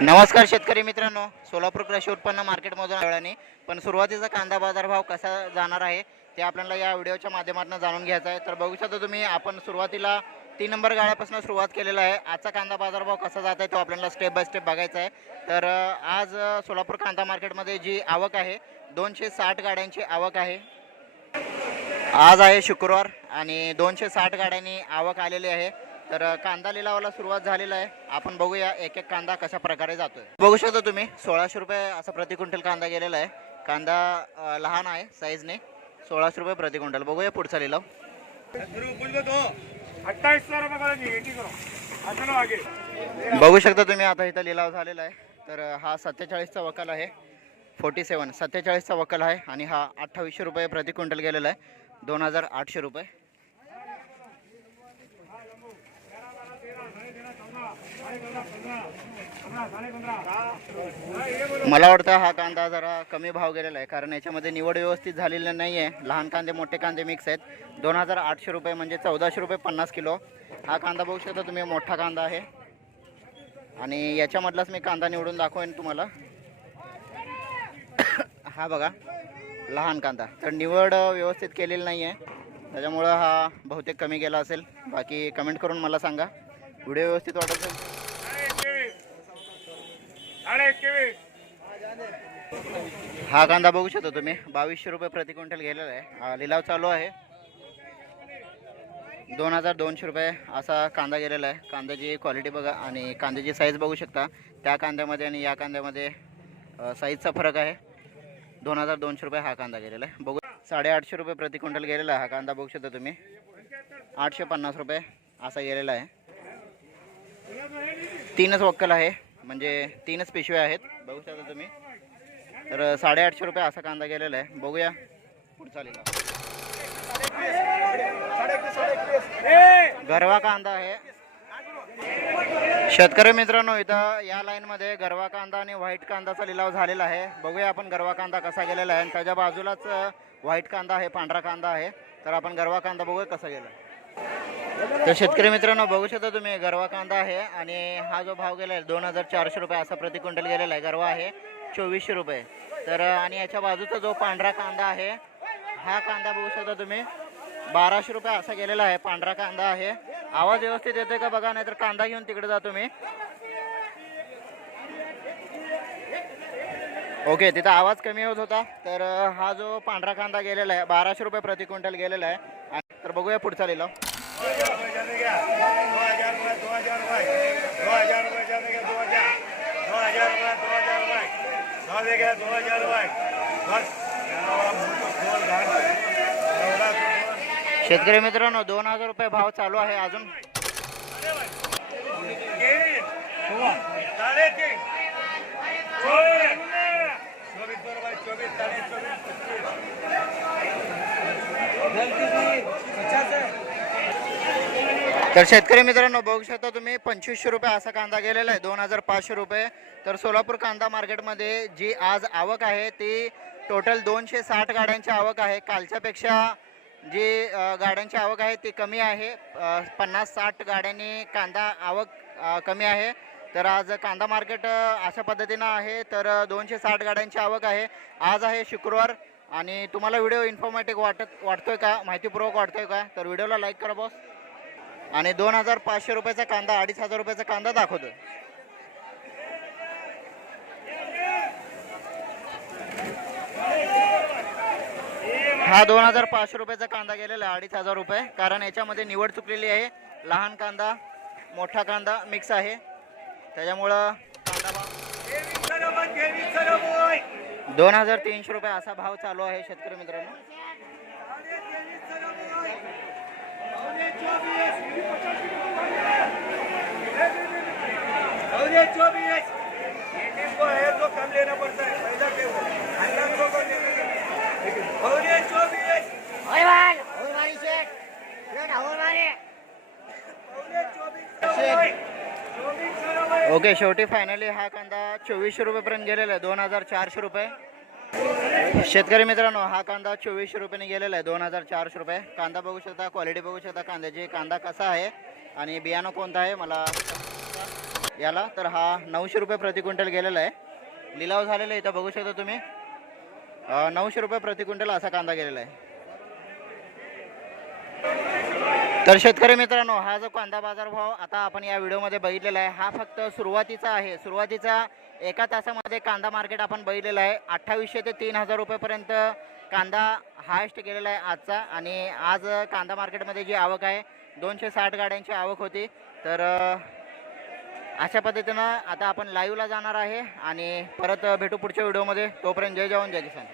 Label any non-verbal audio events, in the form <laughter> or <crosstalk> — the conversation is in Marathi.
नमस्कार शेतकरी मित्रांनो. सोलापूर कृषी उत्पन्न मार्केटमधून वेळाने पण सुरुवातीचा कांदा बाजारभाव कसा जाणार आहे ते आपल्याला या व्हिडिओच्या माध्यमातून जाणून घ्यायचं आहे. तर बघू शकता तुम्ही आपण सुरुवातीला तीन नंबर गाड्यापासून सुरुवात केलेला आहे. आजचा कांदा बाजारभाव कसा जात आहे तो आपल्याला स्टेप बाय स्टेप बघायचा आहे. तर आज सोलापूर कांदा मार्केटमध्ये जी आवक आहे दोनशे साठ गाड्यांची आवक आहे. आज आहे शुक्रवार आणि दोनशे साठ गाड्यांनी आवक आलेली आहे. तर कांदा लिलावाला सुरुवात झालेला आहे. आपण बघूया एक एक कांदा कशा प्रकारे जातोय. बघू शकता तुम्ही सोळाशे रुपये असा प्रति क्विंटल कांदा गेलेला आहे. कांदा लहान आहे साईजने सोळाशे रुपये प्रति क्विंटल. बघूया पुढचा लिलाव. बघू शकता तुम्ही आता इथं लिलाव झालेला आहे. तर हा सत्तेचाळीसचा वकाल आहे. फोर्टी सेवन सत्तेचाळीसचा वकाल आहे आणि हा अठ्ठावीसशे रुपये प्रति क्विंटल गेलेला आहे. दोन हजार आठशे रुपये. मला वाटतं हा कांदा जरा कमी भाव गेलेला आहे कारण याच्यामध्ये निवड व्यवस्थित झालेली नाही आहे लहान कांदे मोठे कांदे मिक्स आहेत. दोन हजार आठशे रुपये म्हणजे चौदाशे रुपये पन्नास किलो. हा कांदा बघू शकता तुम्ही मोठा कांदा आहे. आणि याच्यामधलाच मी कांदा निवडून दाखवेन तुम्हाला. <coughs> हा बघा लहान कांदा. तर निवड व्यवस्थित केलेली नाही आहे त्याच्यामुळं हा बहुतेक कमी गेला असेल. बाकी कमेंट करून मला सांगा. व्हिडिओ व्यवस्थित वाटत हा कांदा बघू शकता तुम्ही. बावीसशे रुपये प्रति क्विंटल गेलेला आहे. लिलाव चालू आहे. दोन हजार दोनशे रुपये असा कांदा गेलेला आहे. कांद्याची क्वालिटी बघा आणि कांद्याची साईज बघू शकता. त्या कांद्यामध्ये आणि या कांद्यामध्ये साईजचा फरक आहे. दोन हजार दोनशे रुपये हा कांदा गेलेला आहे. बघू साडेआठशे रुपये प्रति क्विंटल गेलेला आहे हा कांदा बघू शकता तुम्ही. आठशे पन्नास रुपये असा गेलेला आहे. तीनच वक्कल आहे. म्हणजे तीनच पिशव्या आहेत. बघू शकता तुम्ही. तर साडेआठशे रुपये असा कांदा गेलेला आहे. बघूया. पुढचा लिलाव. गरवा कांदा आहे. शेतकरी मित्रांनो इथं या लाईनमध्ये गरवा कांदा आणि व्हाईट कांदाचा लिलाव झालेला आहे. बघूया आपण गरवा कांदा कसा गेलेला आहे. आणि त्याच्या बाजूलाच व्हाईट कांदा आहे पांढरा कांदा आहे. तर आपण गरवा कांदा बघूया कसा गेला. तर शेतकरी मित्रांनो बघू शकता तुम्ही गरवा कांदा आहे आणि हा जो भाव गेला आहे दोन हजार चारशे रुपये असा प्रति क्विंटल गेलेला आहे. गरवा आहे चोवीसशे रुपये. तर आणि याच्या बाजूचा जो पांढरा कांदा आहे हा कांदा बघू शकता तुम्ही बाराशे रुपये असा गेलेला आहे पांढरा कांदा आहे. आवाज व्यवस्थित येतोय का बघा नाहीतर कांदा घेऊन तिकडे जा तुम्ही. ओके तिथं आवाज कमी होत होता तर हा जो पांढरा कांदा गेलेला आहे बाराशे रुपये प्रति क्विंटल गेलेला आहे. तर बघूया पुढचा लिलाव. हजार रुपये हजार हजार रुपये हजार हजार रुपये हजार हजार शेतकरी मित्रांनो दोन हजार रुपये भाव चालू आहे अजून. साढ़े तर शेतकरी मित्रांनो बघू शकता तुम्ही पंचवीसशे रुपये असा कांदा गेलेला आहे दोन हजार पाचशे रुपये. तर सोलापूर कांदा मार्केटमध्ये जी आज आवक आहे ती टोटल दोनशे साठ गाड्यांची आवक आहे. कालच्यापेक्षा जी गाड्यांची आवक आहे ती कमी आहे. पन्नास साठ गाड्यांनी कांदा आवक कमी आहे. तर आज कांदा मार्केट अशा पद्धतीनं आहे तर दोनशे साठ गाड्यांची आवक आहे. आज आहे शुक्रवार आणि तुम्हाला व्हिडिओ इन्फॉर्मेटिव्ह वाटत वाटतोय का? माहितीपूर्वक वाटतोय का? तर व्हिडिओला लाईक करा बॉस आणि दोन हजार पाचशे रुपयाचा कांदा अडीच हजार रुपयाचा कांदा दाखवतो. हा दोन हजार पाचशे रुपयाचा कांदा गेलेला आहे अडीच हजार रुपये. कारण याच्यामध्ये निवड चुकलेली आहे. लहान कांदा मोठा कांदा मिक्स आहे. त्याच्यामुळं कांदा भाव दोन हजार तीनशे रुपये असा भाव चालू आहे शेतकरी मित्रांनो चौबीस को है तो कम लेना पड़ता है पैसा के अंदर को को लेना चौबीस चौबीस ओके शेवटी फायनली हा कांदा चोवीसशे रुपयेपर्यंत गेलेला आहे. दोन हजार चारशे रुपये. शेतकरी मित्रांनो हा कांदा चोवीसशे रुपयाने गेलेला आहे. दोन हजार चारशे रुपये. कांदा बघू शकता क्वालिटी बघू शकता. कांद्याची कांदा कसा आहे आणि बियाणं कोणतं आहे मला याला. तर हा नऊशे रुपये प्रति क्विंटल गेलेला आहे. लिलाव झालेला आहे इथं बघू शकता तुम्ही. नऊशे रुपये प्रति क्विंटल असा कांदा गेलेला आहे. तर शेतकरी मित्रांनो हा जो कांदा बाजार भाव आता आपण या व्हिडिओमध्ये बघितलेला आहे हा फक्त सुरुवातीचा आहे. सुरुवातीचा एका तासामध्ये कांदा मार्केट आपण बघितलेला आहे. अठ्ठावीसशे ते तीन हजार रुपयेपर्यंत कांदा हायेस्ट गेलेला आहे आजचा आणि आज कांदा मार्केटमध्ये जी आवक आहे दोनशे साठ गाड्यांची आवक होती. तर अशा पद्धतीनं आता आपण लाईव्हला जाणार आहे आणि परत भेटू पुढच्या व्हिडिओमध्ये. तोपर्यंत जय जवान जय किसान.